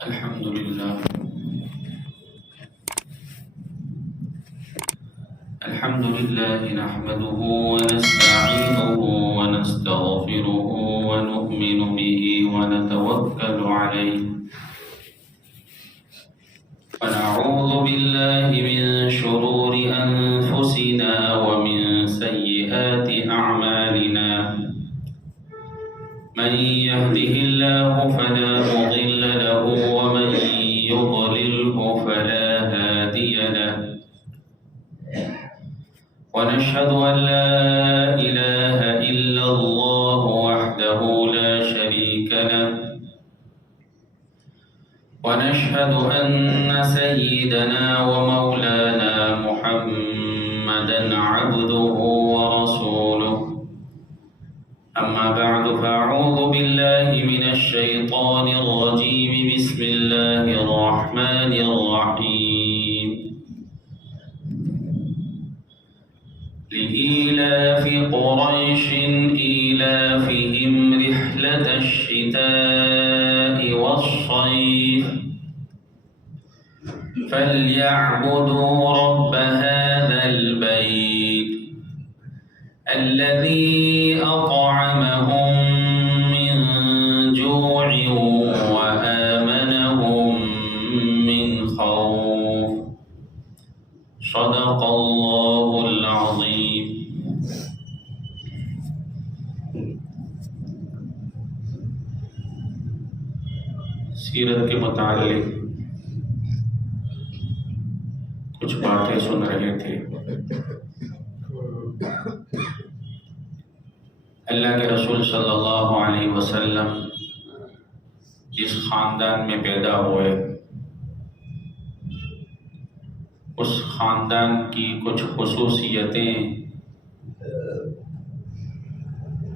الحمد لله نحمده ونستعينه ونستغفره ونؤمن به ونتوكل عليه ونعوذ بالله من شرور أنفسنا ومن سيئات أعمالنا من يهده الله فلا مضل له ومن يضلله فلا هادي له ونشهد أن لا إله إلا الله وحده لا شريك له ونشهد أن سيدنا ومولانا محمدا عبده ورسوله أما بعد فأعوذ بالله من الشيطان الرجيم بسم الله الرحمن الرحيم لإيلاف قريش إيلافهم رحلة الشتاء والصيف فليعبدوا رب هذا البيت الذي أطعمهم من جوع وآمنهم من خوف صدق الله العظيم. سیرت کے متعلق کچھ باتیں سن رہے تھے. اللہ کے رسول صلی اللہ علیہ وسلم جس خاندان میں پیدا ہوئے اس خاندان کی کچھ خصوصیتیں،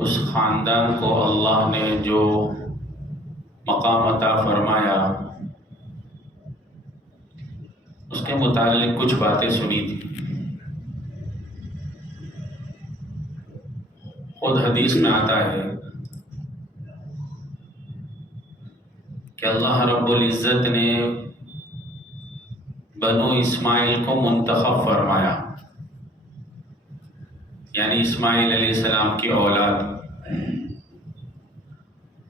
اس خاندان کو اللہ نے جو مقام عطا فرمایا اس کے متعلق کچھ باتیں سنی تھی. خود حدیث میں آتا ہے کہ اللہ رب العزت نے بنو اسماعیل کو منتخب فرمایا، یعنی اسماعیل علیہ السلام کی اولاد،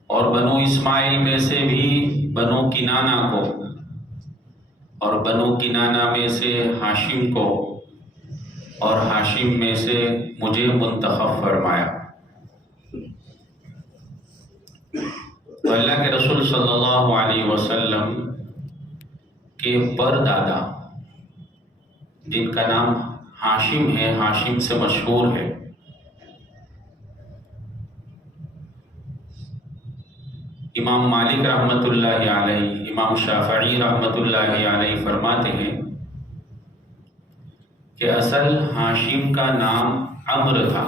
اور بنو اسماعیل میں سے بھی بنو کنانہ کو، اور بنو کنانہ میں سے ہاشم کو، اور ہاشم میں سے مجھے منتخب فرمایا. تو اللہ کے رسول صلی اللہ علیہ وسلم کے پردادا جن کا نام ہاشم ہے، ہاشم سے مشہور ہے، امام مالک رحمۃ اللہ علیہ، امام شافعی رحمۃ اللہ علیہ فرماتے ہیں کہ اصل ہاشم کا نام عمرو تھا،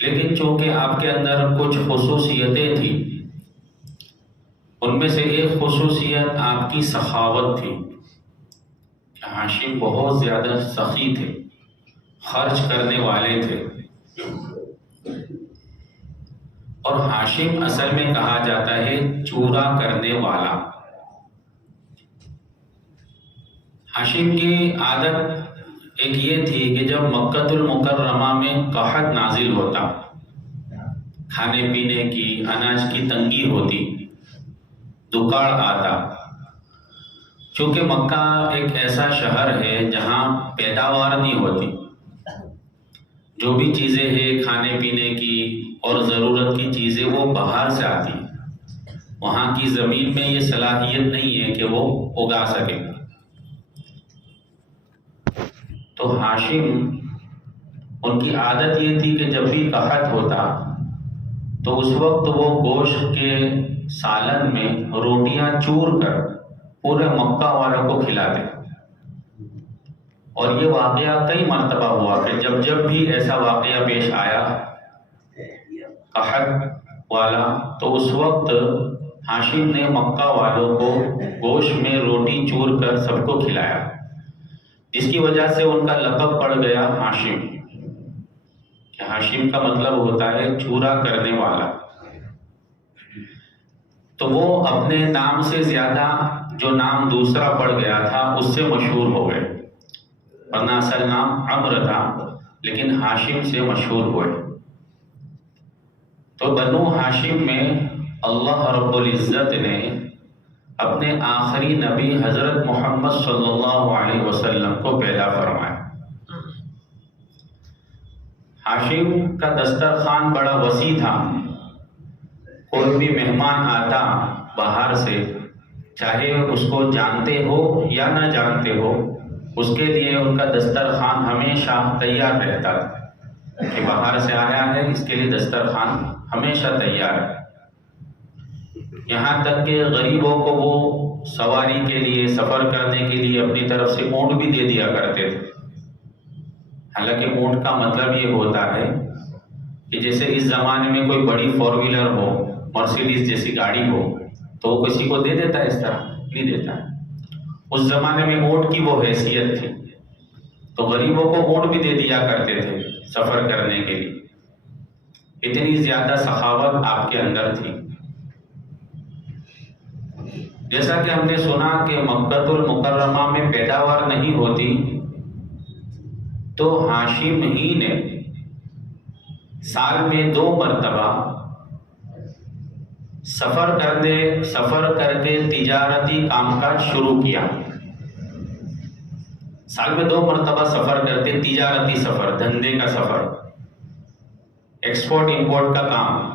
لیکن چونکہ آپ کے اندر کچھ خصوصیتیں تھیں، ان میں سے ایک خصوصیت آپ کی سخاوت تھی. ہاشم بہت زیادہ سخی تھے، خرچ کرنے والے تھے، اور ہاشم اصل میں کہا جاتا ہے چورا کرنے والا. ہاشم کی عادت ایک یہ تھی کہ جب مکۃ المکرمہ میں قحط نازل ہوتا، کھانے پینے کی، اناج کی تنگی ہوتی، دکاڑ آتا، چونکہ مکہ ایک ایسا شہر ہے جہاں پیداوار نہیں ہوتی، جو بھی چیزیں ہیں کھانے پینے کی اور ضرورت کی چیزیں وہ باہر سے آتی، وہاں کی زمین میں یہ صلاحیت نہیں ہے کہ وہ اگا سکے. تو ہاشم ان کی عادت یہ تھی کہ جب بھی قحط ہوتا تو اس وقت وہ گوشت کے سالن میں روٹیاں چور کر پورے مکہ والوں کو کھلاتے. اور یہ واقعہ کئی مرتبہ ہوا کہ جب بھی ایسا واقعہ پیش آیا قحط والا، تو اس وقت ہاشم نے مکہ والوں کو گوشت میں روٹی چور کر سب کو کھلایا، جس کی وجہ سے ان کا لقب پڑ گیا ہاشم. ہاشم کا مطلب ہوتا ہے چورا کرنے والا. تو وہ اپنے نام سے زیادہ جو نام دوسرا پڑ گیا تھا اس سے مشہور ہو گئے، ورنہ اصل نام عمرو تھا لیکن ہاشم سے مشہور ہوئے۔ تو بنو ہاشم میں اللہ رب العزت نے اپنے آخری نبی حضرت محمد صلی اللہ علیہ وسلم کو پیدا فرمایا۔ ہاشم کا دسترخوان بڑا وسیع تھا، کوئی بھی مہمان آتا باہر سے، چاہے اس کو جانتے ہو یا نہ جانتے ہو، اس کے لیے ان کا دسترخوان ہمیشہ تیار رہتا تھا کہ باہر سے آیا ہے، اس کے لیے دسترخوان ہمیشہ تیار ہے۔ یہاں تک کہ غریبوں کو وہ سواری کے لیے، سفر کرنے کے لیے اپنی طرف سے اونٹ بھی دے دیا کرتے تھے۔ حالانکہ اونٹ کا مطلب یہ ہوتا ہے کہ جیسے اس زمانے میں کوئی بڑی فور ویلر ہو، مرسیڈیز جیسی گاڑی ہو، تو وہ کسی کو دے دیتا ہے، اس طرح نہیں دیتا ہے۔ اس زمانے میں اونٹ کی وہ حیثیت تھی، تو غریبوں کو اونٹ بھی دے دیا کرتے تھے سفر کرنے کے لیے۔ اتنی زیادہ سخاوت آپ کے اندر تھی۔ جیسا کہ ہم نے سنا کہ مکہ المکرمہ میں پیداوار نہیں ہوتی، تو ہاشم ہی نے سال میں 2 مرتبہ سفر کر کے تجارتی کام کاج شروع کیا۔ سال میں 2 مرتبہ سفر کرتے، تجارتی سفر، دھندے کا سفر، ایکسپورٹ امپورٹ کا کام۔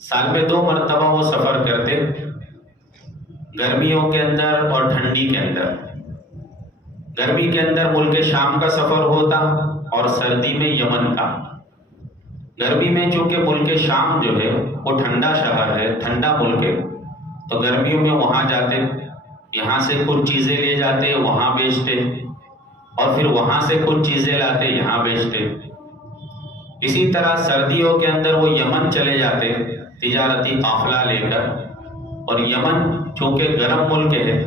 سال میں 2 مرتبہ وہ سفر کرتے، گرمیوں کے اندر اور ٹھنڈی کے اندر۔ گرمی کے اندر ملک شام کا سفر ہوتا اور سردی میں یمن کا۔ گرمی میں چونکہ ملک شام جو ہے وہ ٹھنڈا شہر ہے، ٹھنڈا ملک ہے، تو گرمیوں میں وہاں جاتے، یہاں سے کچھ چیزیں لے جاتے وہاں بیچتے، اور پھر وہاں سے کچھ چیزیں لاتے یہاں بیچتے۔ اسی طرح سردیوں کے اندر وہ یمن چلے جاتے تجارتی قافلہ لے کر، اور یمن چونکہ گرم ملک ہے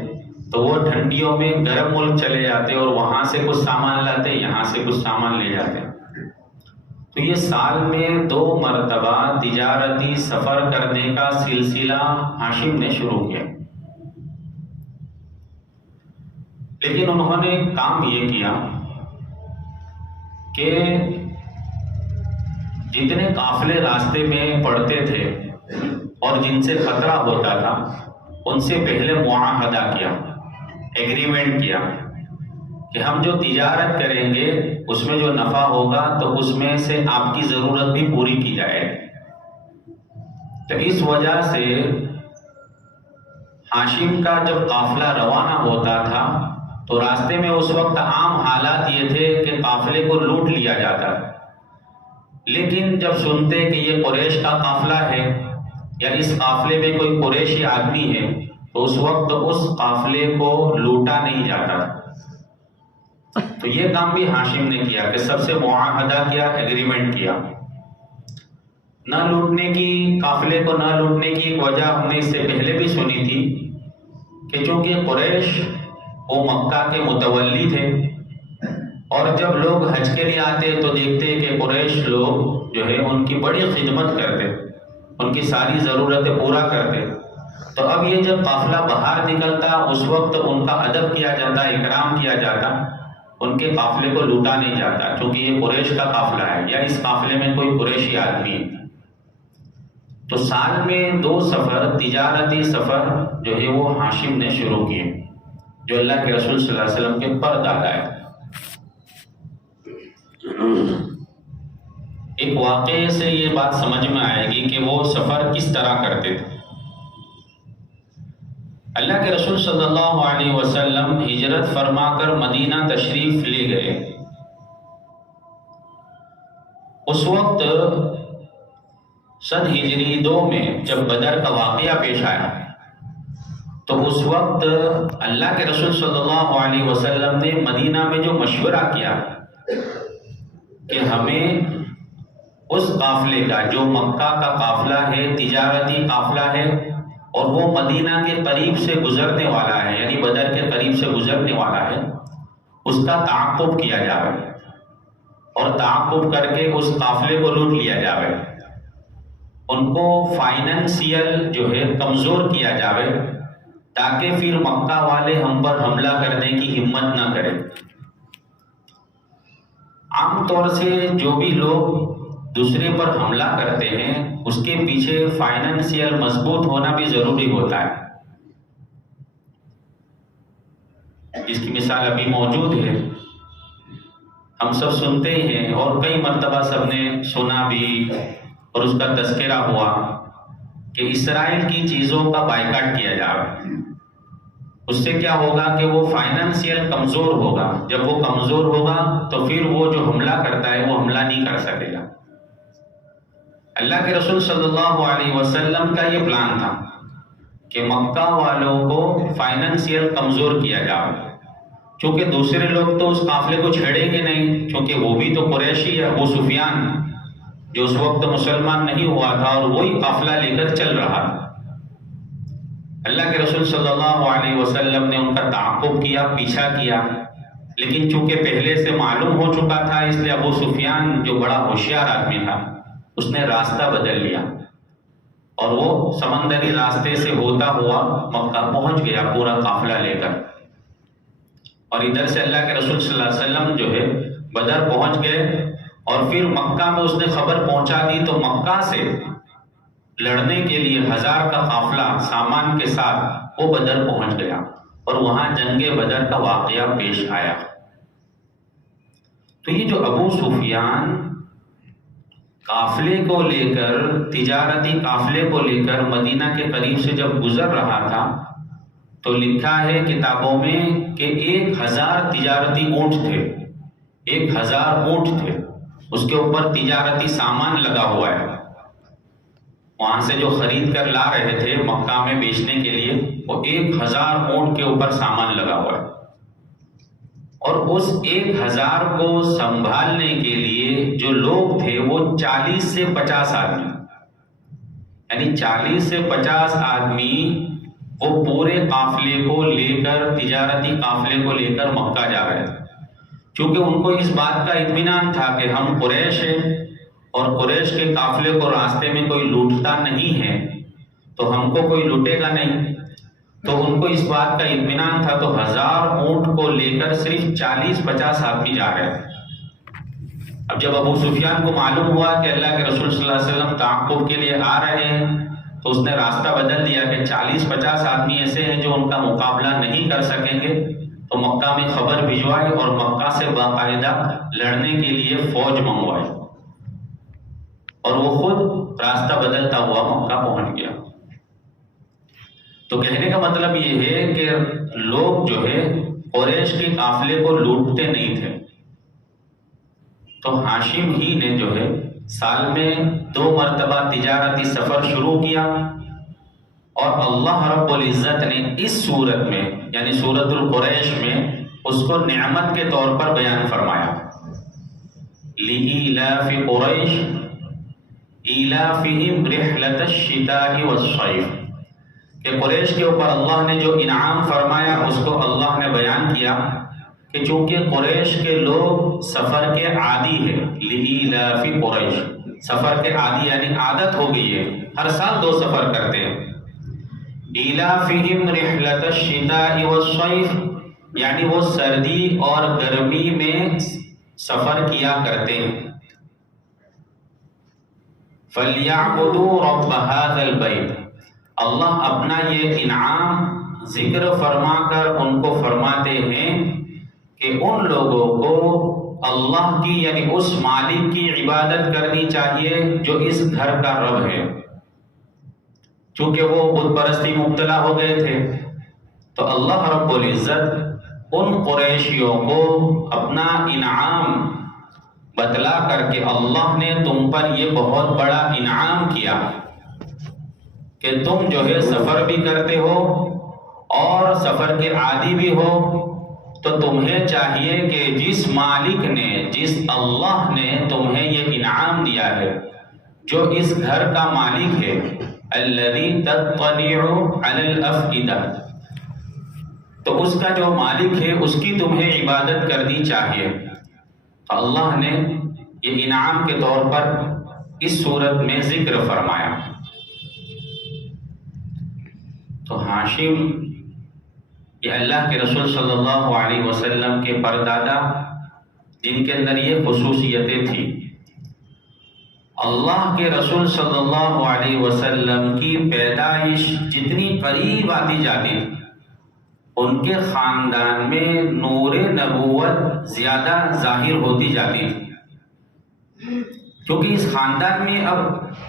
تو وہ ٹھنڈیوں میں گرم ملک چلے جاتے اور وہاں سے کچھ سامان لاتے، یہاں سے کچھ سامان لے جاتے۔ تو یہ سال میں 2 مرتبہ تجارتی سفر کرنے کا سلسلہ ہاشم نے شروع کیا۔ لیکن انہوں نے کام یہ کیا کہ جتنے قافلے راستے میں پڑتے تھے اور جن سے خطرہ ہوتا تھا، ان سے پہلے معاہدہ کیا، ایگریمنٹ کیا کہ ہم جو تجارت کریں گے اس میں جو نفع ہوگا تو اس میں سے آپ کی ضرورت بھی پوری کی جائے۔ تو اس وجہ سے ہاشم کا جب قافلہ روانہ ہوتا تھا تو راستے میں اس وقت عام حالات یہ تھے کہ قافلے کو لوٹ لیا جاتا، لیکن جب سنتے کہ یہ قریش کا قافلہ ہے یا اس قافلے میں کوئی قریشی آدمی ہے تو اس وقت اس قافلے کو لوٹا نہیں جاتا۔ تو یہ کام بھی ہاشم نے کیا کہ سب سے معاہدہ کیا، ایگریمنٹ کیا۔ نہ لوٹنے کی، قافلے کو نہ لوٹنے کی ایک وجہ ہم نے اس سے پہلے بھی سنی تھی کہ چونکہ قریش وہ مکہ کے متولی تھے، اور جب لوگ حج کے لیے آتے تو دیکھتے کہ قریش لوگ جو ہے ان کی بڑی خدمت کرتے، ان کی ساری ضرورتیں پورا کرتے۔ تو اب یہ جب قافلہ باہر نکلتا اس وقت ان کا ادب کیا جاتا، اکرام کیا جاتا، ان کے قافلے کو لوٹا نہیں جاتا، کیونکہ یہ قریش کا قافلہ ہے یا اس قافلے میں کوئی قریشی آدمی ہے۔ تو سال میں 2 سفر، تجارتی سفر جو ہے وہ ہاشم نے شروع کیے، جو اللہ کے رسول صلی اللہ علیہ وسلم کے پردادا ہے۔ ایک واقعے سے یہ بات سمجھ میں آئے گی کہ وہ سفر کس طرح کرتے تھے۔ اللہ کے رسول صلی اللہ علیہ وسلم ہجرت فرما کر مدینہ تشریف لے گئے۔ اس وقت سن ہجری 2 میں جب بدر کا واقعہ پیش آیا تو اس وقت اللہ کے رسول صلی اللہ علیہ وسلم نے مدینہ میں جو مشورہ کیا کہ ہمیں اس قافلے کا، جو مکہ کا قافلہ ہے، تجارتی قافلہ ہے اور وہ مدینہ کے قریب سے گزرنے والا ہے، یعنی بدر کے قریب سے گزرنے والا ہے، اس کا تعاقب کیا جائے اور تعاقب کر کے اس قافلے کو لوٹ لیا جائے۔ ان کو فائنینشیل جو ہے کمزور کیا جاوے تاکہ پھر مکہ والے ہم پر حملہ کرنے کی ہمت نہ کریں۔ عام طور سے جو بھی لوگ دوسرے پر حملہ کرتے ہیں اس کے پیچھے فائنینشیل مضبوط ہونا بھی ضروری ہوتا ہے، جس کی مثال ابھی موجود ہے، ہم سب سنتے ہی ہیں اور کئی مرتبہ سب نے سنا بھی اور اس کا تذکرہ ہوا کہ اسرائیل کی چیزوں کا بائیکاٹ کیا جا رہا ہے۔ اس سے کیا ہوگا کہ وہ فائنینشیل کمزور ہوگا، جب وہ کمزور ہوگا تو پھر وہ جو حملہ کرتا ہے وہ حملہ نہیں کر سکے گا۔ اللہ کے رسول صلی اللہ علیہ وسلم کا یہ پلان تھا کہ مکہ والوں کو فائنینشیل کمزور کیا جائے، چونکہ دوسرے لوگ تو اس قافلے کو چھیڑیں گے نہیں، کیونکہ وہ بھی تو قریشی ہے، ابو سفیان جو اس وقت مسلمان نہیں ہوا تھا اور وہی قافلہ لے کر چل رہا تھا۔ اللہ کے رسول صلی اللہ علیہ وسلم نے ان کا تعاقب کیا، پیچھا کیا، لیکن چونکہ پہلے سے معلوم ہو چکا تھا، اس لیے ابو سفیان جو بڑا ہوشیار آدمی تھا اس نے راستہ بدل لیا اور وہ سمندری راستے سے ہوتا ہوا مکہ پہنچ گیا پورا قافلہ لے کر، اور ادھر سے اللہ کے رسول صلی اللہ علیہ وسلم جو ہے بدر پہنچ گئے، اور پھر مکہ میں اس نے خبر پہنچا دی تو مکہ سے لڑنے کے لیے 1000 کا قافلہ سامان کے ساتھ وہ بدر پہنچ گیا اور وہاں جنگ بدر کا واقعہ پیش آیا۔ تو یہ جو ابو سفیان قافلے کو لے کر، تجارتی قافلے کو لے کر مدینہ کے قریب سے جب گزر رہا تھا تو لکھا ہے کتابوں میں کہ 1000 تجارتی اونٹ تھے، 1000 اونٹ تھے، اس کے اوپر تجارتی سامان لگا ہوا ہے، وہاں سے جو خرید کر لا رہے تھے مکہ میں بیچنے کے لیے، وہ 1000 اونٹ کے اوپر سامان لگا ہوا ہے، اور اس 1000 کو سنبھالنے کے لیے جو لوگ تھے وہ 40 سے 50 آدمی، یعنی 40 سے 50 آدمی وہ پورے قافلے کو لے کر، تجارتی قافلے کو لے کر مکہ جا رہے تھے، چونکہ ان کو اس بات کا اطمینان تھا کہ ہم قریش ہیں اور قریش کے قافلے کو راستے میں کوئی لوٹتا نہیں ہے تو ہم کو کوئی لوٹے گا نہیں، تو ان کو اس بات کا اطمینان تھا، تو 1000 اونٹ کو لے کر صرف 40-50 آدمی جا رہے تھے۔ اب جب ابو سفیان کو معلوم ہوا کہ اللہ کے رسول صلی اللہ علیہ وسلم تعاقب کے لیے آ رہے ہیں تو اس نے راستہ بدل دیا کہ 40-50 آدمی ایسے ہیں جو ان کا مقابلہ نہیں کر سکیں گے، تو مکہ میں خبر بھجوائی اور مکہ سے باقاعدہ لڑنے کے لیے فوج منگوائی، اور وہ خود راستہ بدلتا ہوا مکہ پہنچ گیا۔ تو کہنے کا مطلب یہ ہے کہ لوگ جو ہے قریش کے قافلے کو لوٹتے نہیں تھے، تو ہاشم ہی نے جو ہے سال میں 2 مرتبہ تجارتی سفر شروع کیا، اور اللہ رب العزت نے اس صورت میں یعنی سورۃ القریش میں اس کو نعمت کے طور پر بیان فرمایا، لِإِيلَافِ قُرَيْشٍ إِيلَافِهِمْ رِحْلَةَ الشِّتَاءِ وَالصَّيْفِ، کہ قریش کے اوپر اللہ نے جو انعام فرمایا اس کو اللہ نے بیان کیا کہ چونکہ قریش کے لوگ سفر کے عادی ہے، لِإِيلَافِ قُرَيْشٍ سفر کے عادی یعنی عادت ہو گئی ہے، ہر سال 2 سفر کرتے ہیں، إِيلَافِهِمْ رِحْلَةَ الشِّتَاءِ وَالصَّيْفِ یعنی وہ سردی اور گرمی میں سفر کیا کرتے ہیں، فَلْيَعْبُدُوا رَبَّ هَذَا الْبَيْتِ اللہ اپنا یہ انعام ذکر فرما کر ان کو فرماتے ہیں کہ ان لوگوں کو اللہ کی یعنی اس مالک کی عبادت کرنی چاہیے جو اس گھر کا رب ہے، چونکہ وہ بت پرستی مبتلا ہو گئے تھے، تو اللہ رب العزت ان قریشیوں کو اپنا انعام بتلا کر کے اللہ نے تم پر یہ بہت بڑا انعام کیا کہ تم جو ہے سفر بھی کرتے ہو اور سفر کے عادی بھی ہو، تو تمہیں چاہیے کہ جس مالک نے، جس اللہ نے تمہیں یہ انعام دیا ہے، جو اس گھر کا مالک ہے، الذی تطلع علی الافئدہ، تو اس کا جو مالک ہے اس کی تمہیں عبادت کرنی چاہیے۔ اللہ نے یہ انعام کے طور پر اس صورت میں ذکر فرمایا۔ تو ہاشم یہ اللہ کے رسول صلی اللہ علیہ وسلم کے پردادا، جن کے اندر یہ خصوصیتیں تھیں۔ اللہ کے رسول صلی اللہ علیہ وسلم کی پیدائش جتنی قریب آتی جاتی، ان کے خاندان میں نور نبوت زیادہ ظاہر ہوتی جاتی، کیونکہ اس خاندان میں اب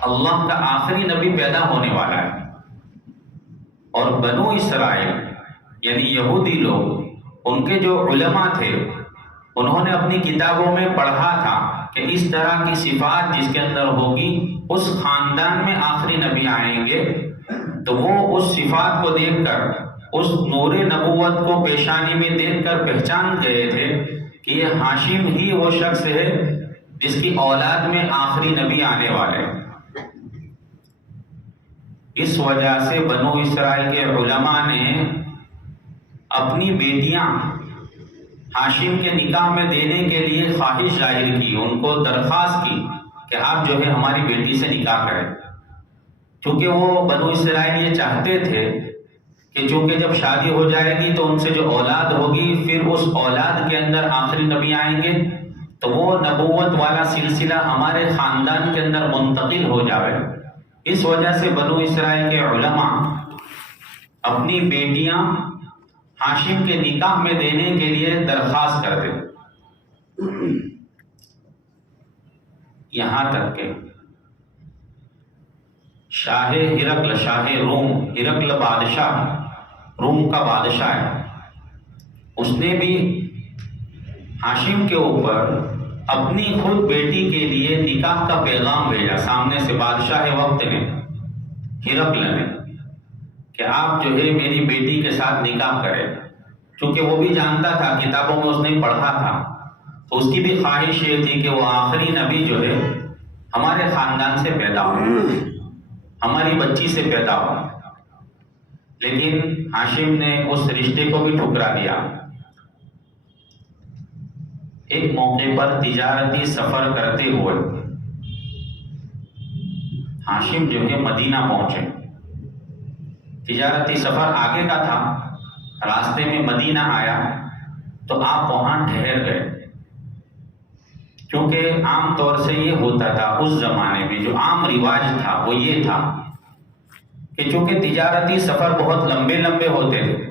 اللہ کا آخری نبی پیدا ہونے والا ہے۔ اور بنو اسرائیل یعنی یہودی لوگ، ان کے جو علماء تھے، انہوں نے اپنی کتابوں میں پڑھا تھا کہ اس طرح کی صفات جس کے اندر ہوگی اس خاندان میں آخری نبی آئیں گے۔ تو وہ اس صفات کو دیکھ کر، اس نور نبوت کو پیشانی میں دیکھ کر پہچان گئے تھے کہ یہ ہاشم ہی وہ شخص ہے جس کی اولاد میں آخری نبی آنے والے۔ اس وجہ سے بنو اسرائیل کے علماء نے اپنی بیٹیاں ہاشم کے نکاح میں دینے کے لیے خواہش ظاہر کی، ان کو درخواست کی کہ آپ جو ہے ہماری بیٹی سے نکاح کریں، کیونکہ وہ بنو اسرائیل یہ چاہتے تھے کہ چونکہ جب شادی ہو جائے گی تو ان سے جو اولاد ہوگی، پھر اس اولاد کے اندر آخری نبی آئیں گے تو وہ نبوت والا سلسلہ ہمارے خاندان کے اندر منتقل ہو جائے۔ اس وجہ سے بنو اسرائیل کے علماء اپنی بیٹیاں ہاشم کے نکاح میں دینے کے لیے درخواست کرتے، یہاں تک کہ شاہ ہرقل، شاہ روم، ہرقل بادشاہ، روم کا بادشاہ ہے، اس نے بھی ہاشم کے اوپر اپنی خود بیٹی کے لیے نکاح کا پیغام بھیجا سامنے سے بادشاہ وقت نے، ہرقل نے، کہ آپ جو ہے میری بیٹی کے ساتھ نکاح کریں، چونکہ وہ بھی جانتا تھا، کتابوں میں اس نے پڑھا تھا، تو اس کی بھی خواہش یہ تھی کہ وہ آخری نبی جو ہے ہمارے خاندان سے پیدا ہو، ہماری بچی سے پیدا ہو۔ لیکن ہاشم نے اس رشتے کو بھی ٹھکرا دیا۔ ایک موقع پر تجارتی سفر کرتے ہوئے ہاشم جو ہے مدینہ پہنچے۔ تجارتی سفر آگے کا تھا، راستے میں مدینہ آیا تو آپ وہاں ٹھہر گئے، کیونکہ عام طور سے یہ ہوتا تھا اس زمانے میں، جو عام رواج تھا وہ یہ تھا کہ چونکہ تجارتی سفر بہت لمبے لمبے ہوتے تھے،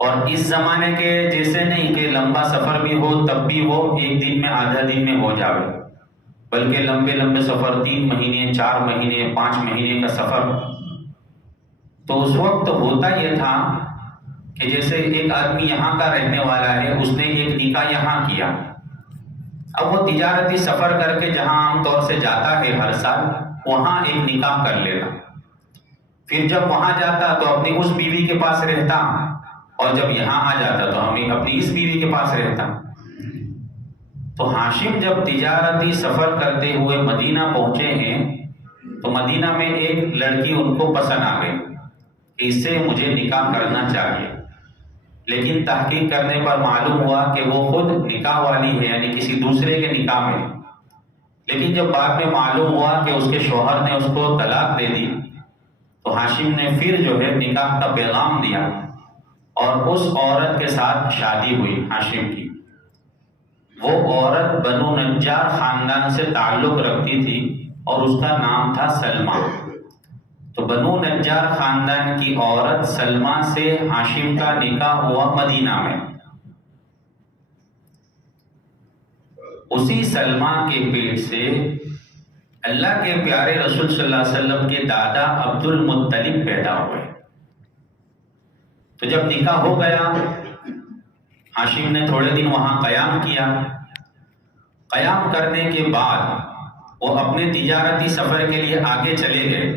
اور اس زمانے کے جیسے نہیں کہ لمبا سفر بھی ہو تب بھی وہ ایک دن میں آدھا دن میں ہو جاوے، بلکہ لمبے لمبے سفر 3 مہینے 4 مہینے 5 مہینے کا سفر۔ تو اس وقت ہوتا یہ تھا کہ جیسے ایک آدمی یہاں کا رہنے والا ہے، اس نے ایک نکاح یہاں کیا، اب وہ تجارتی سفر کر کے جہاں عام طور سے جاتا ہے ہر سال، وہاں ایک نکاح کر لیتا، پھر جب وہاں جاتا تو اپنی اس بیوی کے پاس رہتا، اور جب یہاں آ جاتا تو ہمیں اپنی اس بیوی کے پاس رہتا۔ تو ہاشم جب تجارتی سفر کرتے ہوئے مدینہ پہنچے ہیں تو مدینہ میں ایک لڑکی ان کو پسند آ گئی کہ اس سے مجھے نکاح کرنا چاہیے، لیکن تحقیق کرنے پر معلوم ہوا کہ وہ خود نکاح والی ہے، یعنی کسی دوسرے کے نکاح میں۔ لیکن جب بعد میں معلوم ہوا کہ اس کے شوہر نے اس کو طلاق دے دی، تو ہاشم نے پھر جو ہے نکاح کا پیغام دیا، اور اس عورت کے ساتھ شادی ہوئی ہاشم کی۔ وہ عورت بنو نجار خاندان سے تعلق رکھتی تھی اور اس کا نام تھا سلمہ۔ تو بنو نجار خاندان کی عورت سلمہ سے ہاشم کا نکاح ہوا مدینہ میں۔ اسی سلمہ کے پیٹ سے اللہ کے پیارے رسول صلی اللہ علیہ وسلم کے دادا عبد المطلب پیدا ہوئے۔ تو جب نکاح ہو گیا، ہاشم نے تھوڑے دن وہاں قیام کیا۔ قیام کرنے کے بعد وہ اپنے تجارتی سفر کے لیے آگے چلے گئے۔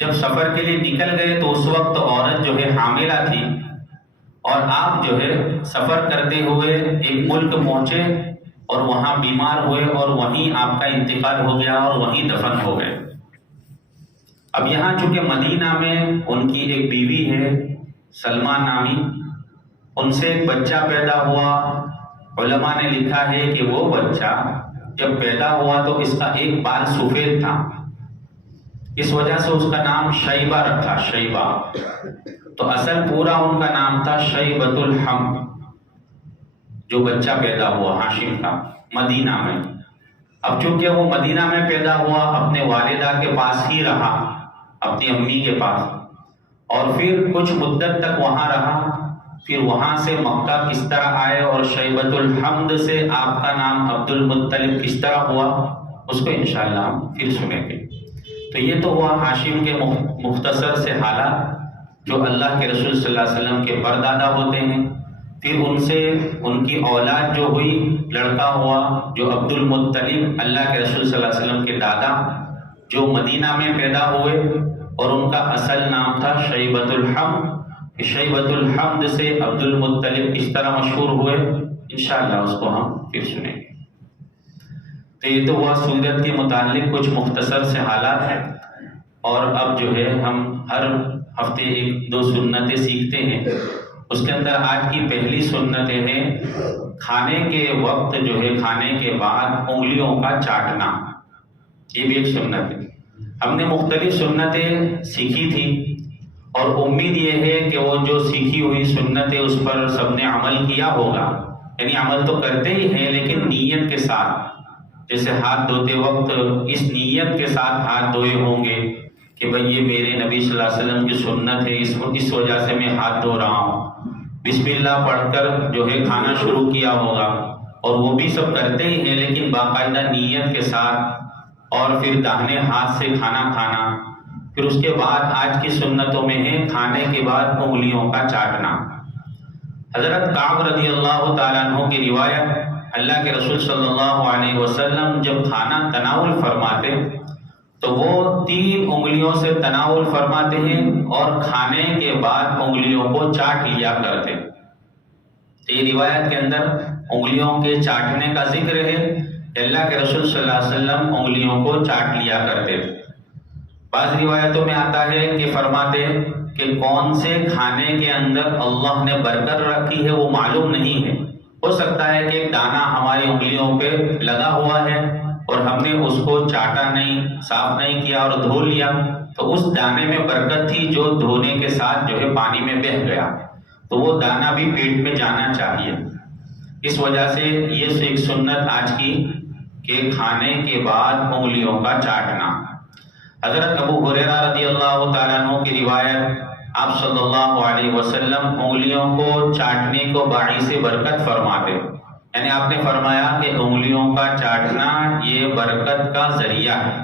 جب سفر کے لیے نکل گئے تو اس وقت عورت جو ہے حاملہ تھی، اور آپ جو ہے سفر کرتے ہوئے ایک ملک پہنچے اور وہاں بیمار ہوئے، اور وہیں آپ کا انتقال ہو گیا اور وہیں دفن ہو گئے۔ اب یہاں چونکہ مدینہ میں ان کی ایک بیوی ہے سلمہ نامی، ان سے ایک بچہ پیدا ہوا۔ علماء نے لکھا ہے کہ وہ بچہ جب پیدا ہوا تو اس کا ایک بال سفید تھا، اس وجہ سے اس کا نام شیبہ رکھا، شیبہ۔ تو اصل پورا ان کا نام تھا شیبۃ الحمد، جو بچہ پیدا ہوا ہاشم کا مدینہ میں۔ اب چونکہ وہ مدینہ میں پیدا ہوا، اپنے والدہ کے پاس ہی رہا، اپنی امی کے پاس، اور پھر کچھ مدت تک وہاں رہا، پھر وہاں سے مکہ کس طرح آئے اور شیبۃ الحمد سے آپ کا نام عبد المطلب کس طرح ہوا، اس کو انشاءاللہ ہم پھر سنیں گے۔ تو یہ تو ہوا ہاشم کے مختصر سے حالات جو اللہ کے رسول صلی اللہ علیہ وسلم کے پردادا ہوتے ہیں۔ پھر ان سے ان کی اولاد جو ہوئی، لڑکا ہوا جو عبد المطلب، اللہ کے رسول صلی اللہ علیہ وسلم کے دادا، جو مدینہ میں پیدا ہوئے، اور ان کا اصل نام تھا شیبۃ الحمد۔ شیبۃ الحمد سے عبد المطلب کس طرح مشہور ہوئے، انشاءاللہ اس کو ہم پھر سنیں گے۔ تو یہ تو ہوا سورت کے متعلق کچھ مختصر سے حالات ہیں، اور اب جو ہے ہم ہر ہفتے ایک دو سنتیں سیکھتے ہیں۔ اس کے اندر آج کی پہلی سنتیں ہیں کھانے کے وقت جو ہے کھانے کے بعد انگلیوں کا چاٹنا، یہ بھی ایک سنت ہے۔ ہم نے مختلف سنتیں سیکھی تھی، اور امید یہ ہے کہ وہ جو سیکھی ہوئی سنتیں اس پر سب نے عمل کیا ہوگا، یعنی عمل تو کرتے ہی ہیں لیکن نیت کے ساتھ، جیسے ہاتھ دھوتے وقت اس نیت کے ساتھ ہاتھ دھوئے ہوں گے کہ بھئی یہ میرے نبی صلی اللہ علیہ وسلم کی سنت ہے، اس وجہ سے میں ہاتھ دھو رہا ہوں، بسم اللہ پڑھ کر جو ہے کھانا شروع کیا ہوگا، اور وہ بھی سب کرتے ہی ہیں لیکن باقاعدہ نیت کے ساتھ، اور پھر داہنے ہاتھ سے کھانا کھانا۔ پھر اس کے بعد آج کی سنتوں میں ہے کھانے کے بعد انگلیوں کا چاٹنا۔ حضرت کعب رضی اللہ تعالیٰ عنہ کی روایت، اللہ کے رسول صلی اللہ علیہ وسلم جب کھانا تناول فرماتے تو وہ 3 انگلیوں سے تناول فرماتے ہیں، اور کھانے کے بعد انگلیوں کو چاٹ لیا کرتے۔ یہ روایت کے اندر انگلیوں کے چاٹنے کا ذکر ہے، اللہ کے رسول صلی اللہ علیہ وسلم انگلیوں کو چاٹ لیا کرتے۔ بعض روایتوں میں آتا ہے کہ فرماتے کہ کون سے کھانے کے اندر اللہ نے برکت رکھی ہے وہ معلوم نہیں ہے، ہو سکتا ہے کہ ایک دانہ ہماری انگلیوں پہ لگا ہوا ہے اور ہم نے اس کو چاٹا نہیں، صاف نہیں کیا اور دھو لیا، تو اس دانے میں برکت تھی جو دھونے کے ساتھ جو ہے پانی میں بہہ گیا، تو وہ دانہ بھی پیٹ میں جانا چاہیے۔ اس وجہ سے یہ ایک سنت آج کی کہ کھانے کے بعد انگلیوں کا چاٹنا۔ حضرت ابو ہریرہ رضی اللہ تعالیٰ عنہ کی روایت، آپ صلی اللہ علیہ وسلم انگلیوں کو چاٹنے کو باعث برکت فرماتے، یعنی آپ نے فرمایا کہ انگلیوں کا چاٹنا یہ برکت کا ذریعہ ہے۔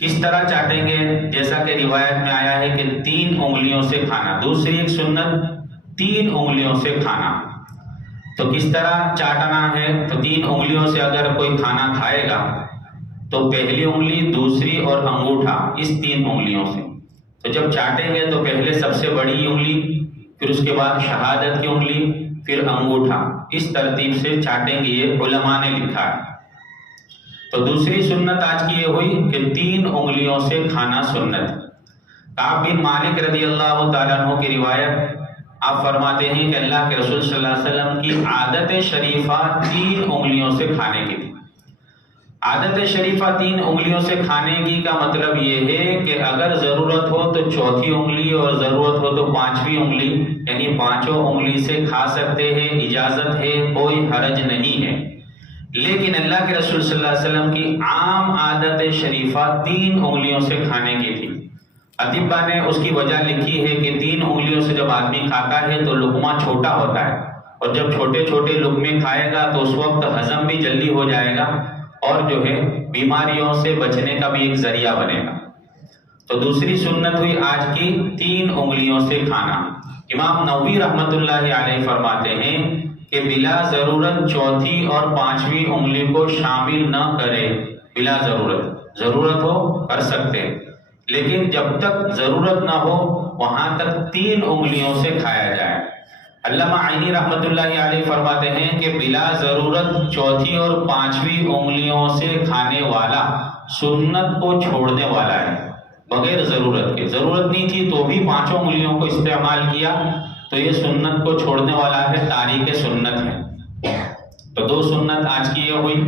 کس طرح چاٹیں گے؟ جیسا کہ روایت میں آیا ہے کہ 3 انگلیوں سے کھانا، دوسری ایک سنت 3 انگلیوں سے کھانا۔ تو کس طرح چاٹنا ہے؟ تو 3 انگلیوں سے اگر کوئی کھانا کھائے گا تو پہلی انگلی، دوسری اور انگوٹھا، اس 3 انگلیوں سے۔ تو جب چاٹیں گے تو پہلے سب سے بڑی انگلی، پھر اس کے بعد شہادت کی انگلی، پھر انگوٹھا، اس ترتیب سے چاٹیں گے، یہ علماء نے لکھا ہے۔ تو دوسری سنت آج کی یہ ہوئی کہ 3 انگلیوں سے کھانا سنت۔ کعب بن مالک رضی اللہ تعالیٰ عنہ کی روایت، آپ فرماتے ہیں کہ اللہ کے رسول صلی اللہ علیہ وسلم کی عادت شریفہ 3 انگلیوں سے کھانے کی تھی۔ عادت شریفہ 3 انگلیوں سے کھانے کی کا مطلب یہ ہے کہ اگر ضرورت ہو تو 4تھی انگلی اور ضرورت ہو تو 5ویں انگلی، یعنی 5 انگلی سے کھا سکتے ہیں، اجازت ہے، کوئی حرج نہیں ہے۔ لیکن اللہ کے رسول صلی اللہ علیہ وسلم کی عام عادت شریفہ 3 انگلیوں سے کھانے کی تھی۔ اطباء نے اس کی وجہ لکھی ہے کہ 3 انگلیوں سے جب آدمی کھاتا ہے تو لقمہ چھوٹا ہوتا ہے، اور جب چھوٹے چھوٹے لقمے کھائے گا تو اس وقت ہضم بھی جلدی ہو جائے گا، اور جو ہے بیماریوں سے بچنے کا بھی ایک ذریعہ بنے گا۔ تو دوسری سنت ہوئی آج کی 3 انگلیوں سے کھانا۔ امام نووی رحمۃ اللہ علیہ فرماتے ہیں کہ بلا ضرورت 4تھی اور 5ویں انگلی کو شامل نہ کرے، بلا ضرورت، ضرورت ہو کر سکتے، لیکن جب تک ضرورت نہ ہو وہاں تک 3 انگلیوں سے کھایا جائے۔ علامہ عینی رحمۃ اللہ علیہ فرماتے ہیں کہ بلا ضرورت 4تھی اور 5ویں انگلیوں سے کھانے والا سنت کو چھوڑنے والا ہے، بغیر ضرورت کے۔ ضرورت نہیں تھی تو بھی 5 انگلیوں کو استعمال کیا تو یہ سنت کو چھوڑنے والا ہے، تاریک سنت ہے۔ تو 2 سنت آج کی یہ ہوئی۔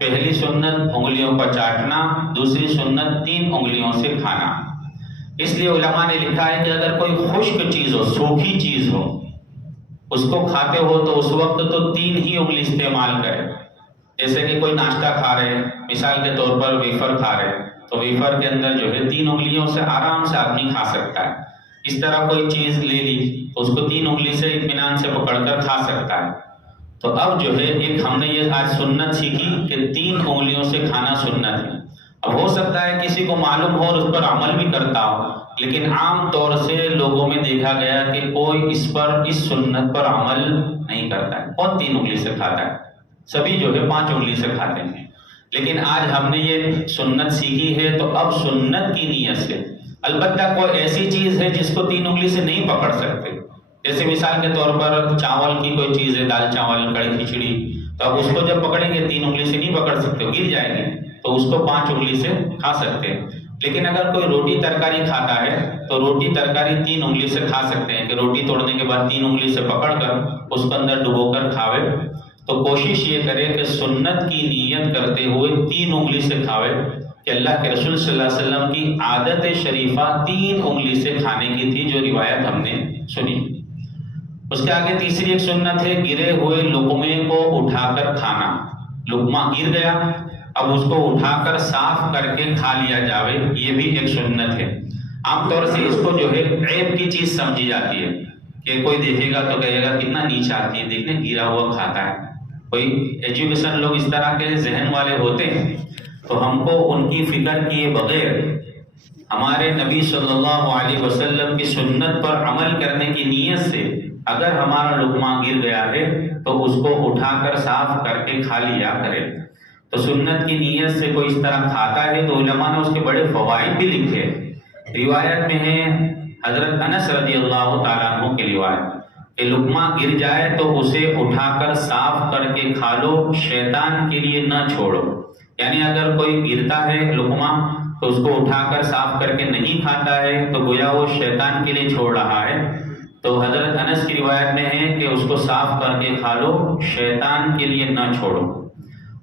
پہلی سنت انگلیوں کا چاٹنا، دوسری سنت 3 انگلیوں سے کھانا۔ اس لیے علماء نے لکھا ہے کہ اگر کوئی خشک چیز ہو، سوکھی چیز ہو، اس کو کھاتے ہو تو اس وقت تو 3 ہی انگلی استعمال کرے۔ جیسے کہ کوئی ناشتہ کھا رہے، مثال کے طور پر ویفر کھا رہے، تو ویفر کے اندر جو ہے 3 انگلیوں سے آرام سے آدمی کھا سکتا ہے۔ اس طرح کوئی چیز لے لی تو اس کو 3 انگلی سے اطمینان سے پکڑ کر کھا سکتا ہے۔ تو اب جو ہے ایک ہم نے یہ آج سنت سیکھی کہ 3 انگلیوں سے کھانا سنت ہے۔ اب ہو سکتا ہے کسی کو معلوم ہو اور اس پر عمل بھی کرتا ہو، لیکن عام طور سے لوگوں میں دیکھا گیا کہ کوئی اس سنت پر عمل نہیں کرتا ہے۔ کون 3 انگلی سے کھاتا ہے؟ سبھی جو ہے 5 انگلی سے کھاتے ہیں۔ لیکن آج ہم نے یہ سنت سیکھی ہے تو اب سنت کی نیت سے، البتہ کوئی ایسی چیز ہے جس کو 3 انگلی سے نہیں پکڑ سکتے، جیسے مثال کے طور پر چاول کی کوئی چیز ہے، دال چاول، کڑھی کھچڑی، تو اب اس کو جب پکڑیں گے 3 انگلی سے نہیں پکڑ سکتے، گر جائیں گے، تو اس کو 5 انگلی سے کھا سکتے ہیں۔ لیکن اگر کوئی روٹی ترکاری کھاتا ہے تو روٹی ترکاری 3 انگلی سے کھا سکتے ہیں، کہ روٹی توڑنے کے بعد 3 انگلی سے پکڑ کر اس کو اندر ڈبو کر کھاوے۔ تو کوشش یہ کرے کہ سنت کی نیت کرتے ہوئے 3 انگلی سے کھاوے، کہ اللہ کے رسول صلی اللہ علیہ وسلم کی عادت شریفہ 3 انگلی سے کھانے کی تھی، جو روایت ہم نے سنی۔ اس کے آگے تیسری ایک سنت ہے گرے ہوئے لقمے کو اٹھا کر کھانا۔ لقمہ گر گیا، اب اس کو اٹھا کر صاف کر کے کھا لیا جاوے، یہ بھی ایک سنت ہے۔ عام طور سے اس کو جو ہے عیب کی چیز سمجھی جاتی ہے، کہ کوئی دیکھے گا تو کہے گا کتنا نیچ آتی ہے، دیکھنے گرا ہوا کھاتا ہے۔ کوئی ایجوکیشن لوگ اس طرح کے ذہن والے ہوتے ہیں، تو ہم کو ان کی فکر کیے بغیر ہمارے نبی صلی اللہ علیہ وسلم کی سنت پر عمل کرنے کی نیت سے اگر ہمارا لقمہ گر گیا ہے تو اس کو اٹھا کر صاف کر کے کھا لیا کرے۔ تو سنت کی نیت سے کوئی اس طرح کھاتا ہے تو علماء نے اس کے بڑے فوائد بھی لکھے۔ روایت میں ہے حضرت انس رضی اللہ تعالیٰ عنہ کی روایت کہ لقمہ گر جائے تو اسے اٹھا کر صاف کر کے کھا لو، شیطان کے لیے نہ چھوڑو۔ یعنی اگر کوئی گرتا ہے لقمہ تو اس کو اٹھا کر صاف کر کے نہیں کھاتا ہے تو گویا وہ شیطان کے لیے چھوڑ رہا ہے۔ تو حضرت انس کی روایت میں ہے کہ اس کو صاف کر کے کھا لو، شیطان کے لیے نہ چھوڑو۔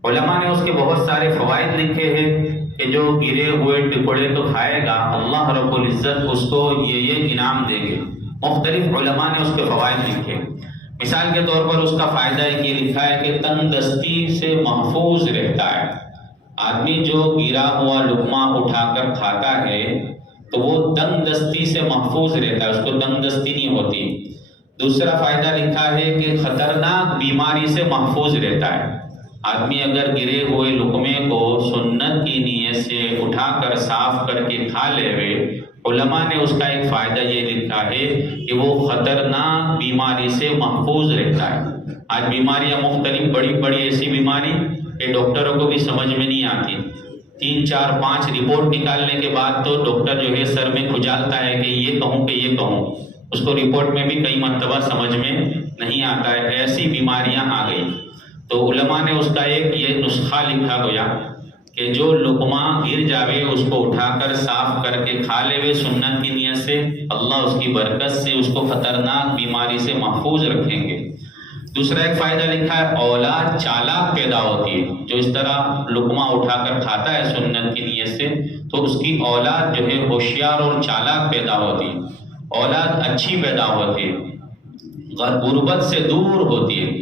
علماء نے اس کے بہت سارے فوائد لکھے ہیں کہ جو گرے ہوئے ٹکڑے تو کھائے گا اللہ رب العزت اس کو یہ انعام دیں گے۔ مختلف علماء نے اس کے فوائد لکھے۔ مثال کے طور پر اس کا فائدہ یہ لکھا ہے کہ تندرستی سے محفوظ رہتا ہے۔ آدمی جو گرا ہوا لقمہ اٹھا کر کھاتا ہے تو وہ تنگ دستی سے محفوظ رہتا ہے، اس کو تنگ دستی نہیں ہوتی۔ دوسرا فائدہ لکھا ہے کہ خطرناک بیماری سے محفوظ رہتا ہے۔ آدمی اگر گرے ہوئے لقمے کو سنت کی نیت سے اٹھا کر صاف کر کے کھا لے ہوئے، علماء نے اس کا ایک فائدہ یہ لکھا ہے کہ وہ خطرناک بیماری سے محفوظ رہتا ہے۔ آج بیماریاں مختلف، بڑی بڑی ایسی بیماری کہ ڈاکٹروں کو بھی سمجھ میں نہیں آتی، 3 4 5 رپورٹ نکالنے کے بعد تو ڈاکٹر جو ہے سر میں کھجالتا ہے کہ یہ کہوں کہ یہ کہوں، اس کو رپورٹ میں بھی کئی مرتبہ سمجھ میں نہیں آتا ہے، ایسی بیماریاں آ گئی۔ تو علماء نے اس کا ایک یہ نسخہ لکھا گیا کہ جو لقمہ گر جاوے اس کو اٹھا کر صاف کر کے کھا لے ہوئے سنت کی نیت سے، اللہ اس کی برکت سے اس کو خطرناک بیماری سے محفوظ رکھیں گے۔ دوسرا ایک فائدہ لکھا ہے اولاد چالاک پیدا ہوتی ہے۔ جو اس طرح لقمہ اٹھا کر کھاتا ہے سنت کی نیت سے تو اس کی اولاد جو ہے ہوشیار اور چالاک پیدا ہوتی ہے، اولاد اچھی پیدا ہوتی ہے، غربت سے دور ہوتی ہے،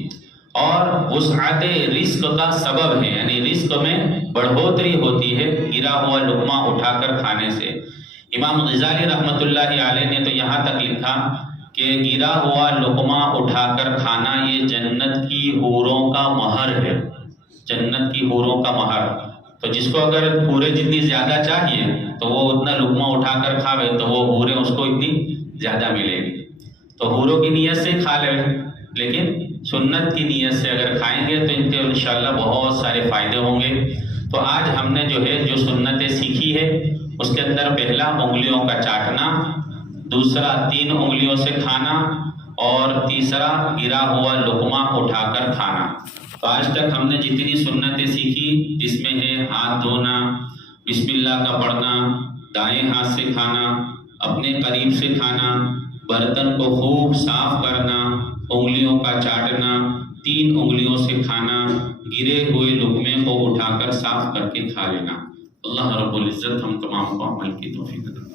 اور وسعت رزق کا سبب ہے، یعنی رزق میں بڑھوتری ہوتی ہے گرا ہوا لقمہ اٹھا کر کھانے سے۔ امام غزالی رحمۃ اللہ علیہ نے تو یہاں تک لکھا کہ گرا ہوا لقمہ اٹھا کر کھانا یہ جنت کی حوروں کا مہر ہے، جنت کی حوروں کا مہر۔ تو جس کو اگر حوریں جتنی زیادہ چاہیے تو وہ اتنا لقمہ اٹھا کر کھاوے تو وہ حوریں اس کو اتنی زیادہ ملے گی۔ تو حوروں کی نیت سے کھا لے، لیکن سنت کی نیت سے اگر کھائیں گے تو ان کے انشاءاللہ بہت سارے فائدے ہوں گے۔ تو آج ہم نے جو سنتیں سیکھی ہے اس کے اندر پہلا انگلیوں کا چاٹنا، دوسرا 3 انگلیوں سے کھانا، اور تیسرا گرا ہوا لقمہ اٹھا کر کھانا۔ تو آج تک ہم نے جتنی سنتیں سیکھی جس میں ہے ہاتھ دھونا، بسم اللہ کا پڑھنا، دائیں ہاتھ سے کھانا، اپنے قریب سے کھانا، برتن کو خوب صاف کرنا، انگلیوں کا چاٹنا، 3 انگلیوں سے کھانا، گرے ہوئے لقمے کھانے کو اٹھا کر صاف کر کے کھا لینا۔ اللہ رب العزت ہم تمام کو عمل کی توفیق عطا فرمائے۔